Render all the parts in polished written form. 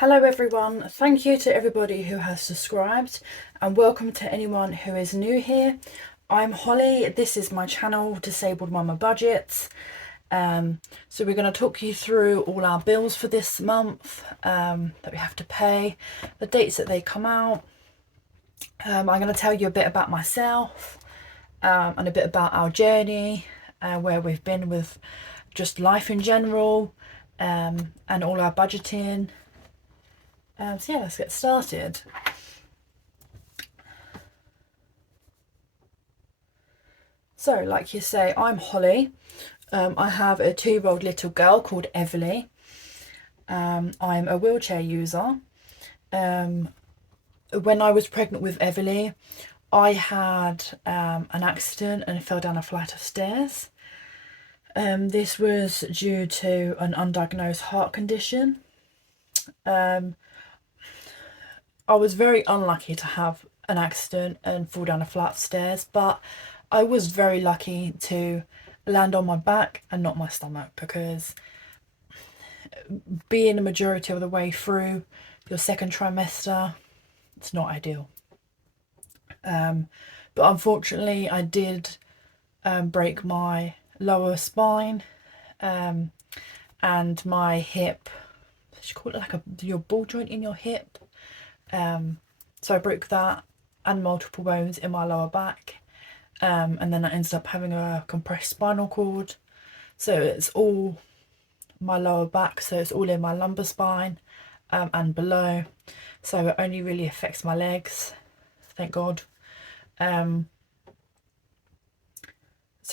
Hello everyone, thank you to everybody who has subscribed and welcome to anyone who is new here. I'm Holly, this is my channel Disabled Mama Budgets. So we're going to talk you through all our bills for this month that we have to pay, the dates that they come out. I'm going to tell you a bit about myself and a bit about our journey, where we've been with just life in general, and all our budgeting. So yeah, let's get started. So like you say, I'm Holly. I have a 2-year-old little girl called Everly. I'm a wheelchair user. When I was pregnant with Everly, I had an accident and fell down a flight of stairs. This was due to an undiagnosed heart condition. I was very unlucky to have an accident and fall down a flight of stairs, but I was very lucky to land on my back and not my stomach, because being a majority of the way through your second trimester, it's not ideal. But unfortunately I did break my lower spine and my hip. Should call it like your ball joint in your hip. So I broke that and multiple bones in my lower back, and then I ended up having a compressed spinal cord. So it's all my lower back, so it's all in my lumbar spine and below. So it only really affects my legs, thank God. So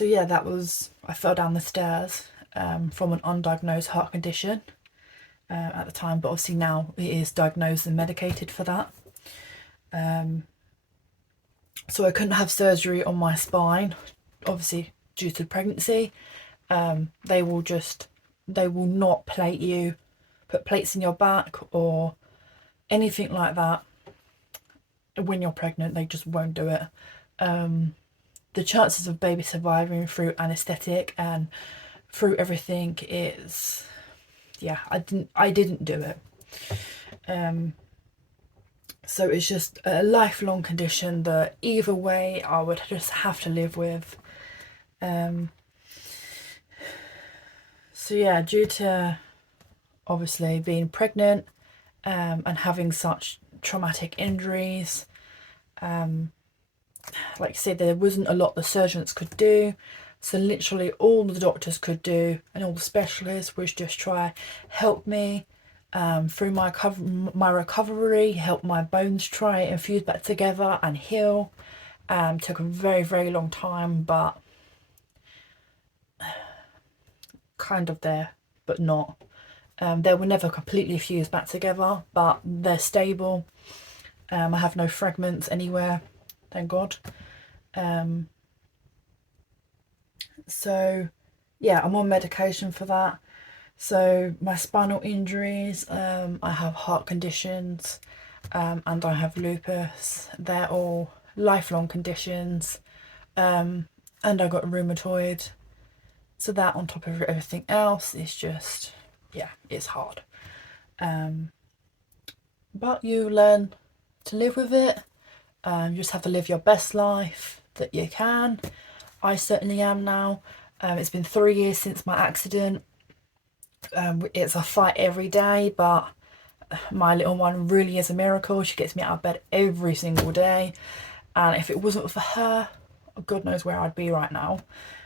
yeah, that was, I fell down the stairs from an undiagnosed heart condition at the time, but obviously now it is diagnosed and medicated for that. So I couldn't have surgery on my spine, obviously due to pregnancy. They will not plate you, put plates in your back or anything like that when you're pregnant. They just won't do it. The chances of baby surviving through anaesthetic and through everything is, yeah, I didn't do it. So it's just a lifelong condition that either way I would just have to live with. So yeah, due to obviously being pregnant and having such traumatic injuries, like I said, there wasn't a lot the surgeons could do. So literally all the doctors could do and all the specialists was just try help me through my recovery, help my bones try and fuse back together and heal. Took a very, very long time, but kind of there, but not. They were never completely fused back together, but they're stable. I have no fragments anywhere, thank God. So yeah, I'm on medication for that. So my spinal injuries, I have heart conditions, and I have lupus. They're all lifelong conditions, and I got rheumatoid. So that on top of everything else is just, yeah, it's hard. But you learn to live with it. You just have to live your best life that you can. I certainly am now. It's been 3 years since my accident. It's a fight every day, but my little one really is a miracle. She gets me out of bed every single day, and if it wasn't for her, God knows where I'd be right now.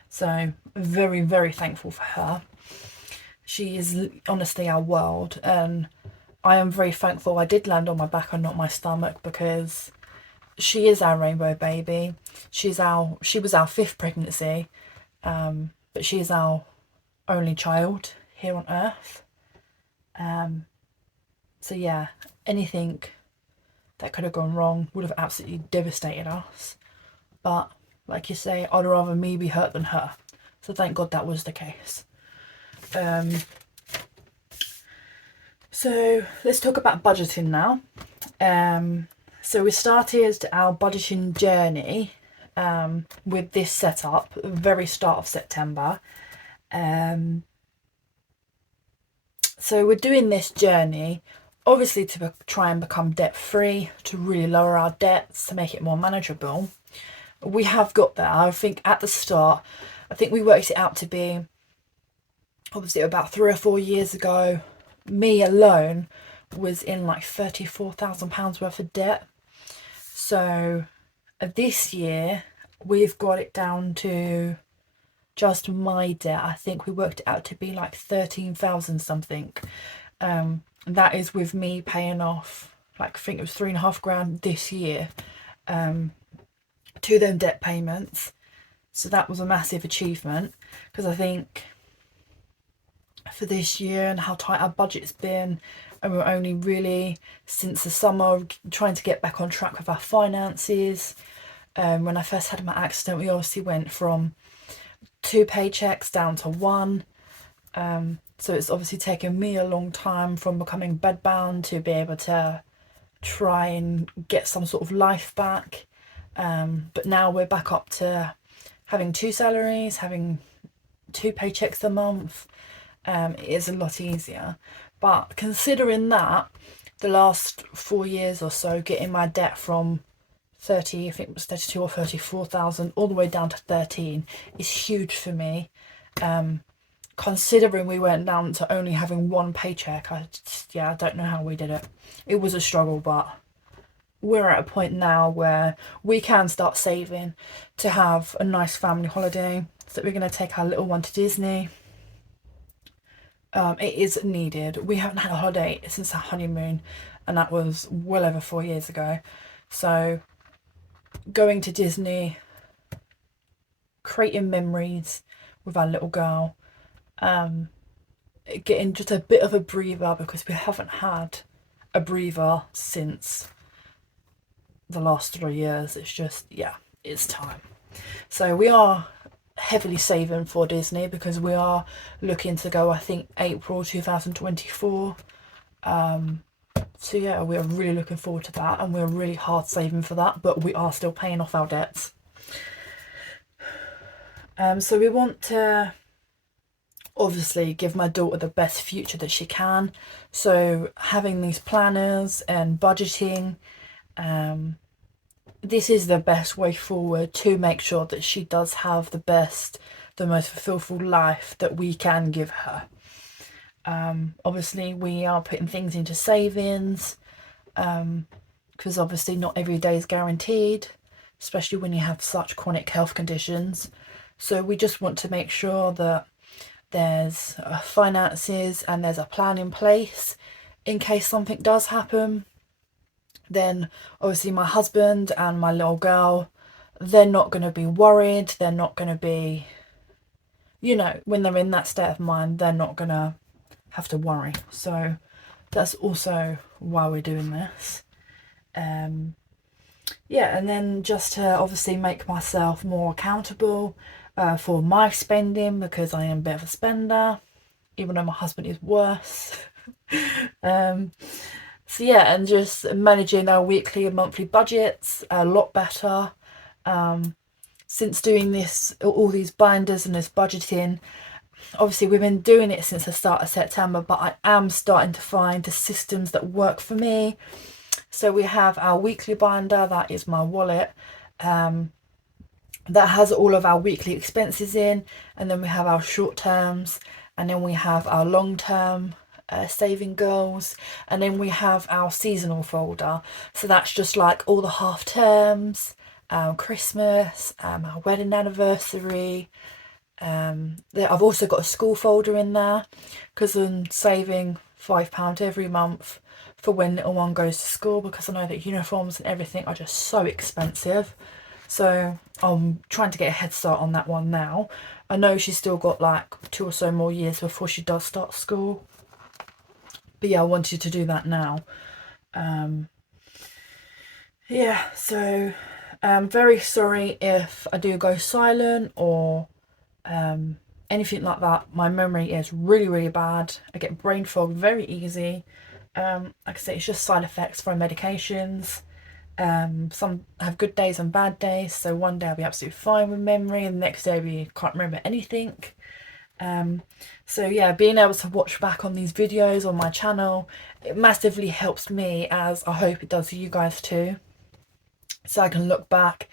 So very, very thankful for her. She is honestly our world, and I am very thankful I did land on my back and not my stomach, because she is our rainbow baby. She was our 5th pregnancy, but she is our only child here on earth. So yeah, anything that could have gone wrong would have absolutely devastated us. But like you say, I'd rather me be hurt than her. So thank God that was the case. So let's talk about budgeting now. So we started our budgeting journey with this setup at the very start of September. So we're doing this journey obviously to try and become debt free, to really lower our debts, to make it more manageable. We have got there. I think at the start, I think we worked it out to be, obviously about 3 or 4 years ago, me alone was in like £34,000 worth of debt. So this year we've got it down to just my debt. I think we worked it out to be like 13,000 something. That is with me paying off, like, I think it was 3.5 grand this year, to them debt payments. So that was a massive achievement, because I think for this year and how tight our budget's been, and we're only really since the summer trying to get back on track with our finances. When I first had my accident, we obviously went from 2 paychecks down to 1. So it's obviously taken me a long time from becoming bedbound to be able to try and get some sort of life back. But now we're back up to having 2 salaries, having 2 paychecks a month. It is a lot easier. But considering that, the last 4 years or so, getting my debt from 30, I think it was 32 or 34,000, all the way down to 13 is huge for me. Considering we went down to only having 1 paycheck, I don't know how we did it. It was a struggle, but we're at a point now where we can start saving to have a nice family holiday. So we're going to take our little one to Disney. It is needed. We haven't had a holiday since our honeymoon, and that was well over 4 years ago. So going to Disney, creating memories with our little girl, getting just a bit of a breather, because we haven't had a breather since the last 3 years. It's just, it's time. So we are heavily saving for Disney, because we are looking to go, I think, April 2024. So yeah, we're really looking forward to that, and we're really hard saving for that, but we are still paying off our debts. So we want to obviously give my daughter the best future that she can. So having these planners and budgeting, this is the best way forward to make sure that she does have the best, the most fulfilled life that we can give her. Obviously we are putting things into savings, because obviously not every day is guaranteed, especially when you have such chronic health conditions. So we just want to make sure that there's finances and there's a plan in place in case something does happen. Then obviously my husband and my little girl, they're not going to be worried. They're not going to be, when they're in that state of mind, they're not going to have to worry. So that's also why we're doing this. And then just to obviously make myself more accountable for my spending, because I am a bit of a spender, even though my husband is worse. So yeah, and just managing our weekly and monthly budgets a lot better. Since doing this, all these binders and this budgeting, obviously we've been doing it since the start of September, but I am starting to find the systems that work for me. So we have our weekly binder, that is my wallet, that has all of our weekly expenses in, and then we have our short terms, and then we have our long term saving goals, and then we have our seasonal folder. So that's just like all the half terms, Christmas, our wedding anniversary. I've also got a school folder in there, because I'm saving £5 every month for when little one goes to school, because I know that uniforms and everything are just so expensive. So I'm trying to get a head start on that one now. I know she's still got like 2 or so more years before she does start school, but yeah, I wanted to do that now. So I'm very sorry if I do go silent or anything like that. My memory is really, really bad. I get brain fog very easy. Like I say, it's just side effects from medications. Some have good days and bad days. So one day I'll be absolutely fine with memory, and the next day we can't remember anything. So yeah, being able to watch back on these videos on my channel, it massively helps me, as I hope it does for you guys too. So I can look back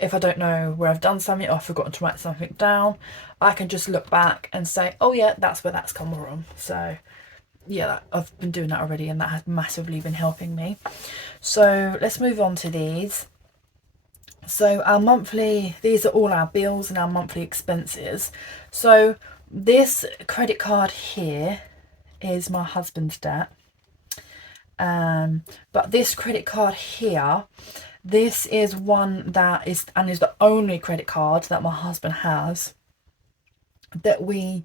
if I don't know where I've done something or I've forgotten to write something down. I can just look back and say, oh yeah, that's where that's come from. So yeah, I've been doing that already, and that has massively been helping me. So let's move on to these. So our monthly, these are all our bills and our monthly expenses. So this credit card here is my husband's debt. But this credit card here, this is one that is the only credit card that my husband has that we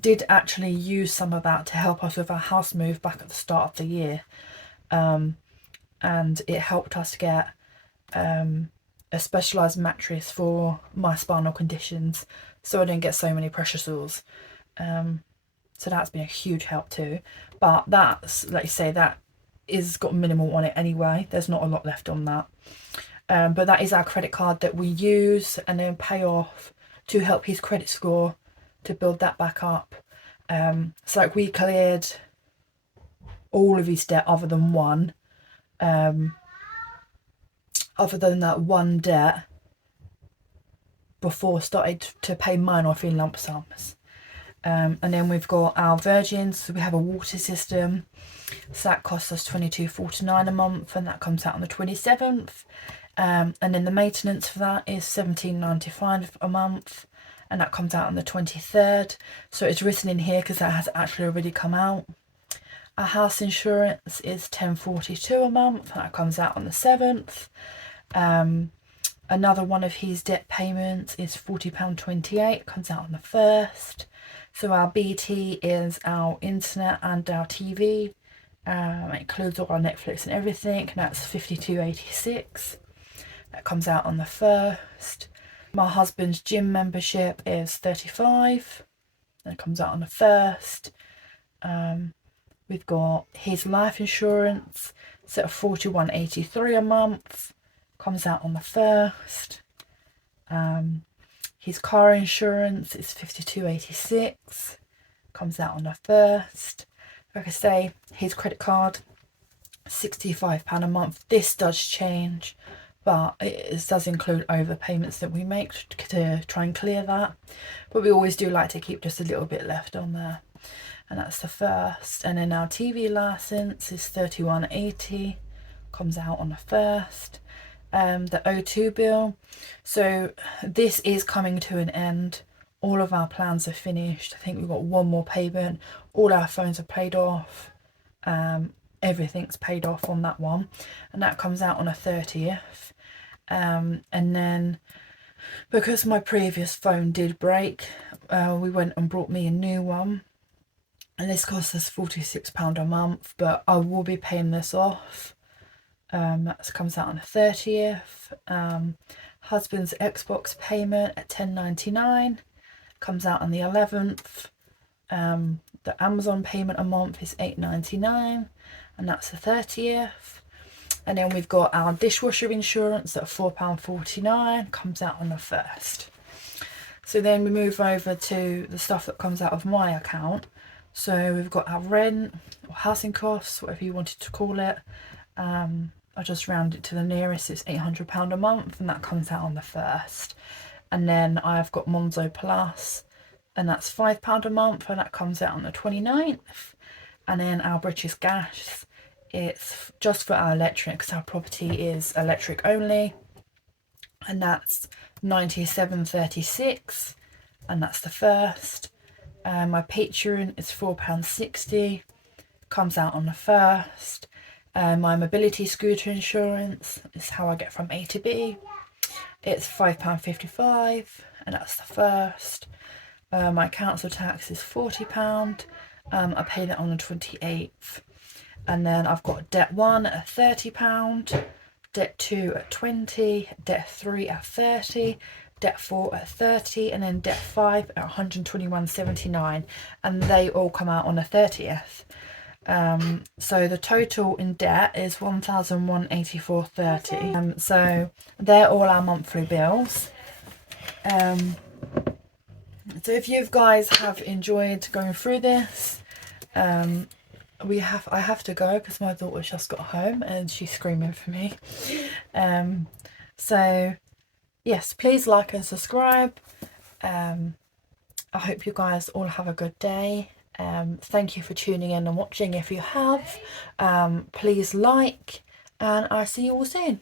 did actually use some of that to help us with our house move back at the start of the year. And it helped us get a specialised mattress for my spinal conditions, so I didn't get so many pressure sores. So that's been a huge help too. But that's, like you say, that is got minimal on it anyway. There's not a lot left on that. But that is our credit card that we use and then pay off to help his credit score, to build that back up. So like we cleared all of his debt other than one. Other than that one debt before started to pay mine off in lump sums. And then we've got our Virgins, so we have a water system, so that costs us £22.49 a month, and that comes out on the 27th. And then the maintenance for that is £17.95 a month, and that comes out on the 23rd. So it's written in here because that has actually already come out. Our house insurance is £10.42 a month, and that comes out on the 7th. Another one of his debt payments is £40.28, comes out on the 1st. So our BT is our internet and our TV. It includes all our Netflix and everything, and that's £52.86. That comes out on the 1st. My husband's gym membership is £35. That comes out on the 1st. We've got his life insurance, so £41.83 a month, comes out on the 1st. His car insurance is £52.86, comes out on the 1st. Like I say, his credit card, £65 a month. This does change, but it does include overpayments that we make to try and clear that. But we always do like to keep just a little bit left on there. And that's the 1st. And then our TV license is £31.80, comes out on the 1st. The O2 bill, so this is coming to an end. All of our plans are finished. I think we've got one more payment. All our phones are paid off. Everything's paid off on that one, and that comes out on the 30th. And then because my previous phone did break, we went and brought me a new one, and this cost us £46 a month, but I will be paying this off. That comes out on the 30th. Husband's Xbox payment at £10.99 comes out on the 11th. The Amazon payment a month is £8.99, and that's the 30th. And then we've got our dishwasher insurance at £4.49, comes out on the 1st. So then we move over to the stuff that comes out of my account. So we've got our rent or housing costs, whatever you wanted to call it. I just round it to the nearest, it's £800 a month, and that comes out on the 1st. And then I've got Monzo Plus, and that's £5 a month, and that comes out on the 29th. And then our British Gas, it's just for our electric, because our property is electric only, and that's £97.36, and that's the 1st. My Patreon is £4.60, comes out on the 1st. My mobility scooter insurance is how I get from A to B. It's £5.55, and that's the 1st. My council tax is £40. I pay that on the 28th. And then I've got debt 1 at £30, debt 2 at £20, debt 3 at £30, debt 4 at £30, and then debt 5 at £121.79, and they all come out on the 30th. So the total in debt is £1,184.30. So they're all our monthly bills. So if you guys have enjoyed going through this, I have to go because my daughter's just got home and she's screaming for me. So yes, please like and subscribe. I hope you guys all have a good day. Thank you for tuning in and watching. If you have, please like, and I'll see you all soon.